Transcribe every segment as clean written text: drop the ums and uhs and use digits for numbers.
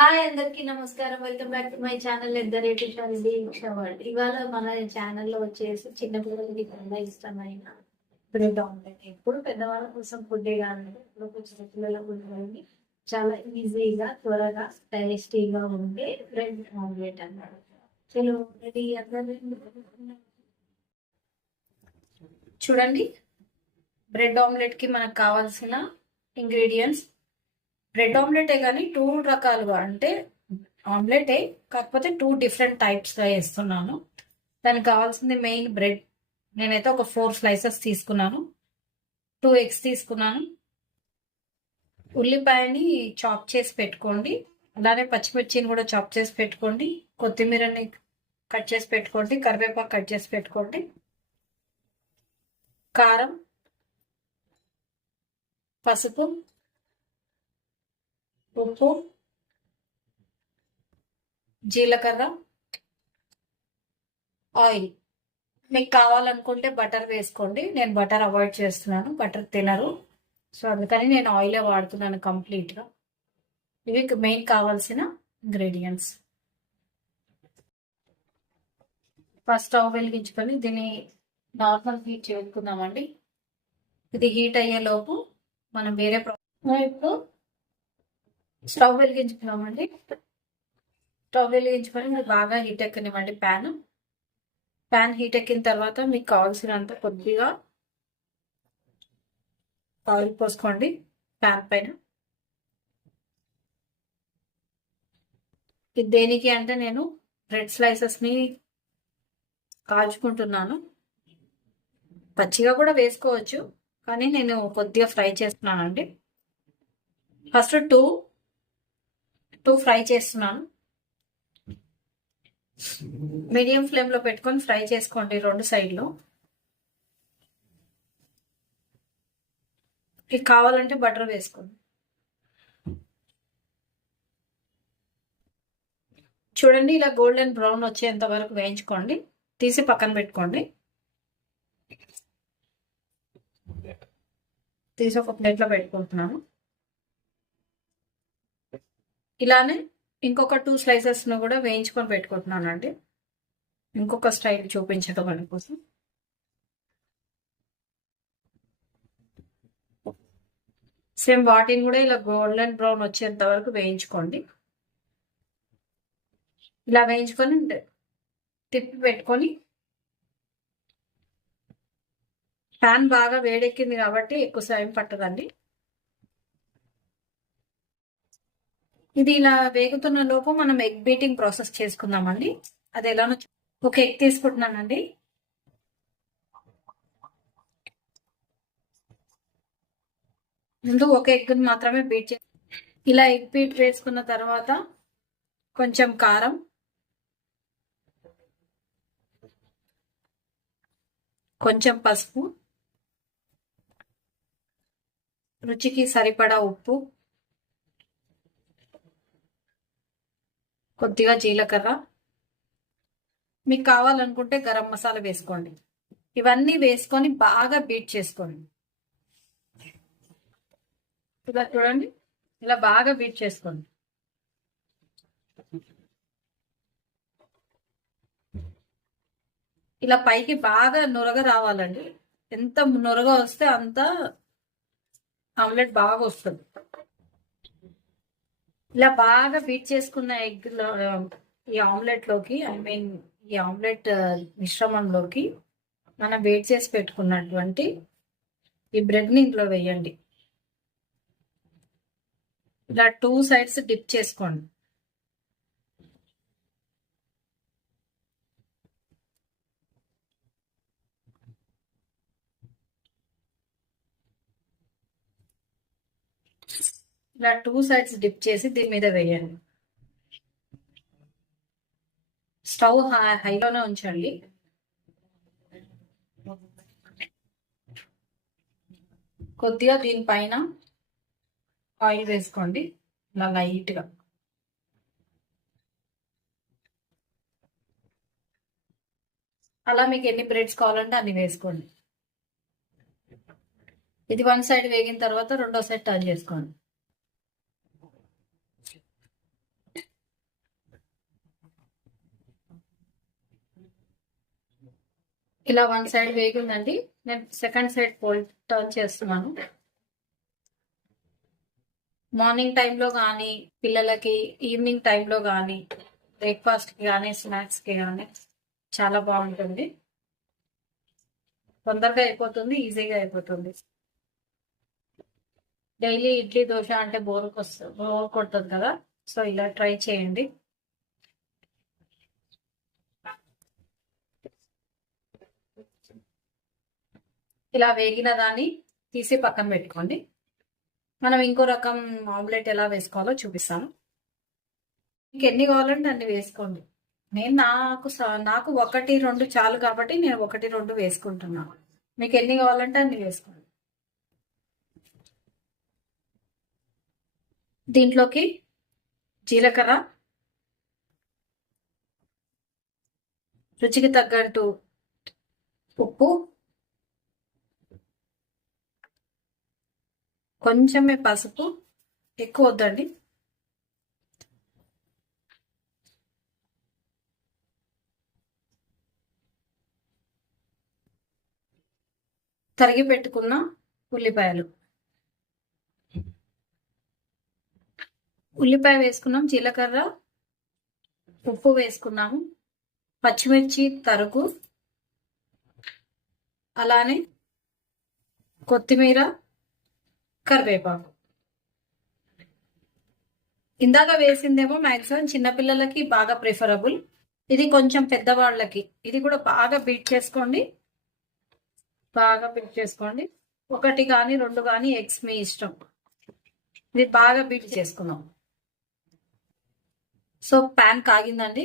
Hi అందరికీ నమస్కారం. Welcome back to my channel world. ఇవాళ మన ఛానల్లో వచ్చేసి చిన్నపిల్లలకి చాలా ఇష్టమైన బ్రెడ్ ఆమ్లెట్. ఎప్పుడు పెద్దవాళ్ళ కోసం ఫుడ్డే కానీ ఇప్పుడు చిన్న పిల్లల ఫుడ్ కానీ చాలా ఈజీగా త్వరగా టేస్టీగా ఉండే బ్రెడ్ ఆమ్లెట్ అన్నమాట. చలో రెడీ అందరూ చూడండి. బ్రెడ్ ఆమ్లెట్ కి మనకు కావాల్సిన ఇంగ్రీడియంట్స్ బ్రెడ్ ఆమ్లెటే కానీ 2 రకాలుగా, అంటే ఆమ్లెటే కాకపోతే 2 డిఫరెంట్ టైప్స్గా వేస్తున్నాను. దానికి కావాల్సింది మెయిన్ బ్రెడ్. నేనైతే ఒక 4 స్లైసెస్ తీసుకున్నాను, 2 ఎగ్స్ తీసుకున్నాను. ఉల్లిపాయని చాప్ చేసి పెట్టుకోండి, అలానే పచ్చిమిర్చిని కూడా చాప్ చేసి పెట్టుకోండి. కొత్తిమీరని కట్ చేసి పెట్టుకోండి, కరివేపాకు కట్ చేసి పెట్టుకోండి. కారం, పసుపు, ఉప్పు, జీలకర్ర, ఆయిల్. మీకు కావాలనుకుంటే బటర్ వేసుకోండి. నేను బటర్ అవాయిడ్ చేస్తున్నాను, బటర్ తినరు, సో అందుకని నేను ఆయిలే వాడుతున్నాను కంప్లీట్గా. ఇవి మెయిన్ కావాల్సిన ఇంగ్రీడియంట్స్. ఫస్ట్ స్టవ్ వెలిగించుకొని దీన్ని నార్మల్ హీట్ చేసుకుందామండి. ఇది హీట్ అయ్యేలోపు మనం వేరే ఇప్పుడు స్టవ్ వెలిగించుకున్నామండి. స్టవ్ వెలిగించుకొని మీరు బాగా హీట్ ఎక్కనివ్వండి. ప్యాన్ హీట్ ఎక్కిన తర్వాత మీకు కావాల్సినంత కొద్దిగా ఆయిల్ పోసుకోండి ప్యాన్ పైన. ఇది దేనికి అంటే నేను బ్రెడ్ స్లైసెస్ని కాల్చుకుంటున్నాను. పచ్చిగా కూడా వేసుకోవచ్చు, కానీ నేను కొద్దిగా ఫ్రై చేస్తున్నానండి. ఫస్ట్ టూ ఫ్రై చేస్తున్నాను. మీడియం ఫ్లేమ్లో పెట్టుకొని ఫ్రై చేసుకోండి 2 సైడ్లు. మీకు కావాలంటే బటర్ వేసుకోండి. చూడండి, ఇలా గోల్డెన్ బ్రౌన్ వచ్చేంత వరకు వేయించుకోండి. తీసి పక్కన పెట్టుకోండి. తీసి ఒక ప్లేట్లో పెట్టుకుంటున్నాను. ఇలానే ఇంకొక 2 స్లైసెస్ను కూడా వేయించుకొని పెట్టుకుంటున్నాను అండి, ఇంకొక స్టైల్ చూపించడం మన కోసం. సేమ్ వాటిని కూడా ఇలా గోల్డెన్ బ్రౌన్ వచ్చేంత వరకు వేయించుకోండి. ఇలా వేయించుకొని తిప్పి పెట్టుకొని, ప్యాన్ బాగా వేడెక్కింది కాబట్టి ఎక్కువ సమయం పట్టదండి. ఇది ఇలా వేగుతున్న లోపు మనం ఎగ్ బీటింగ్ ప్రాసెస్ చేసుకుందామండి. అది ఎలానో ఒక ఎగ్ తీసుకుంటున్నానండి. ముందు ఒక ఎగ్ మాత్రమే బీట్ ఇలా ఎగ్ బీట్ వేసుకున్న తర్వాత కొంచెం కారం, కొంచెం పసుపు, రుచికి సరిపడా ఉప్పు, కొద్దిగా జీలకర్ర, మీకు కావాలనుకుంటే గరం మసాలా వేసుకోండి. ఇవన్నీ వేసుకొని బాగా బీట్ చేసుకోండి. ఇలా చూడండి, ఇలా బాగా బీట్ చేసుకోండి. ఇలా పైకి బాగా నురగ రావాలండి. ఎంత నురగ వస్తే అంత ఆమ్లెట్ బాగా వస్తుంది. ఇలా బాగా బీట్ చేసుకున్న ఎగ్లో ఈ ఆమ్లెట్లోకి, ఈ ఆమ్లెట్ మిశ్రమంలోకి మనం వేట్ చేసి పెట్టుకున్నటువంటి ఈ బ్రెడ్ని ఇంట్లో వేయండి. ఇలా 2 సైడ్స్ డిప్ చేసుకోండి. ఇలా 2 సైడ్స్ డిప్ చేసి దీని మీద వేయండి. స్టవ్ హైలోనే ఉంచండి. కొద్దిగా దీనిపైన ఆయిల్ వేసుకోండి, ఇలా లైట్గా. అలా మీకు ఎన్ని బ్రెడ్స్ కావాలంటే అన్ని వేసుకోండి. ఇది 1 సైడ్ వేగిన తర్వాత రెండో సైడ్ టర్న్ చేసుకోండి. ఇలా వన్ సైడ్ వేగుందండి. నేను సెకండ్ సైడ్ టర్న్ చేస్తున్నాను. మార్నింగ్ టైంలో కానీ, పిల్లలకి ఈవినింగ్ టైంలో కానీ, బ్రేక్ఫాస్ట్కి కానీ, స్నాక్స్కి కానీ చాలా బాగుంటుంది. తొందరగా అయిపోతుంది, ఈజీగా అయిపోతుంది. డైలీ ఇడ్లీ దోశ అంటే బోర్ కొడుతుంది కదా, సో ఇలా ట్రై చేయండి. ఇలా వేగిన దాన్ని తీసి పక్కన పెట్టుకోండి. మనం ఇంకో రకం ఆమ్లెట్ ఎలా వేసుకోవాలో చూపిస్తాను. మీకు ఎన్ని కావాలంటే అన్ని వేసుకోండి. నేను నాకు 1-2 చాలు కాబట్టి నేను 1-2 వేసుకుంటున్నాను. మీకు ఎన్ని కావాలంటే అన్ని వేసుకోండి. దీంట్లోకి జీలకర్ర, రుచికి తగ్గట్టు ఉప్పు, కొంచెమే పసుపు, ఎక్కువ వద్దండి, తరిగి పెట్టుకున్న ఉల్లిపాయలు, ఉల్లిపాయ వేసుకున్నాం, జీలకర్ర, ఉప్పు వేసుకున్నాము, పచ్చిమిర్చి తరుగు, అలానే కొత్తిమీర, కరివేపాకు. ఇందాక వేసిందేమో మ్యాక్సిమం చిన్నపిల్లలకి బాగా ప్రిఫరబుల్. ఇది కొంచెం పెద్దవాళ్ళకి. ఇది కూడా బాగా బీట్ చేసుకోండి. 1 కానీ 2 కానీ ఎగ్స్ మీ ఇష్టం. ఇది బాగా బీట్ చేసుకుందాం. సో ప్యాన్ కాగిందండి,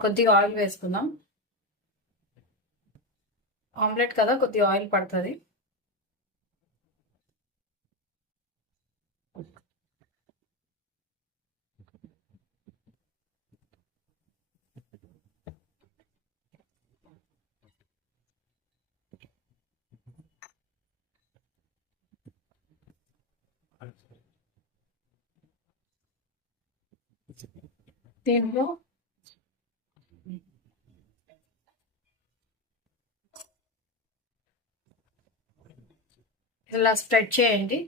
కొద్దిగా ఆయిల్ వేసుకుందాం. ఆమ్లెట్ కదా, కొద్దిగా ఆయిల్ పడుతుంది. దీంట్లో ఇలా స్ప్రెడ్ చేయండి.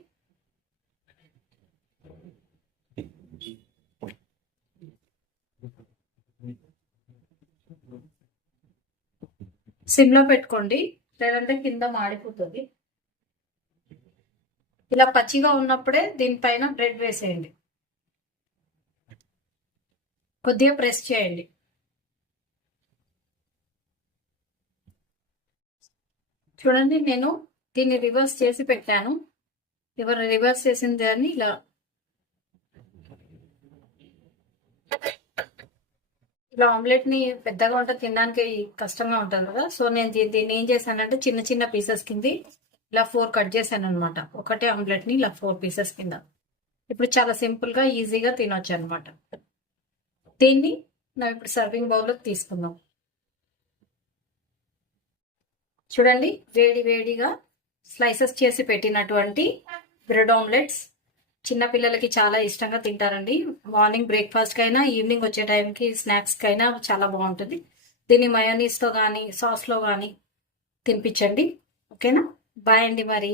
సిమ్లో పెట్టుకోండి, లేదంటే కింద మాడిపోతుంది. ఇలా పచ్చిగా ఉన్నప్పుడే దీనిపైన బ్రెడ్ వేసేయండి, కొద్దిగా ప్రెస్ చేయండి. చూడండి, నేను దీన్ని రివర్స్ చేసి పెట్టాను. రివర్స్ చేసిన దాన్ని ఇలా ఆమ్లెట్ ని పెద్దగా ఉంటుంది, తినడానికి కష్టంగా ఉంటుంది కదా. సో నేను దీన్ని ఏం చేశానంటే చిన్న చిన్న పీసెస్ కింద ఇలా 4 కట్ చేశాను అనమాట. ఒకటే ఆమ్లెట్ ని ఇలా 4 పీసెస్ కింద. ఇప్పుడు చాలా సింపుల్ గా ఈజీగా తినొచ్చు అనమాట. దీన్ని మనం ఇప్పుడు సర్వింగ్ బౌల్లోకి తీసుకుందాం. చూడండి, వేడిగా స్లైసెస్ చేసి పెట్టినటువంటి బ్రెడ్ ఆమ్లెట్స్ చిన్నపిల్లలకి చాలా ఇష్టంగా తింటారండి. మార్నింగ్ బ్రేక్ఫాస్ట్కి అయినా, ఈవినింగ్ వచ్చే టైంకి స్నాక్స్కి అయినా చాలా బాగుంటుంది. దీన్ని మయోనీస్తో కానీ, సాస్లో కానీ తినిపించండి. ఓకేనా? బాయ్ అండి మరి.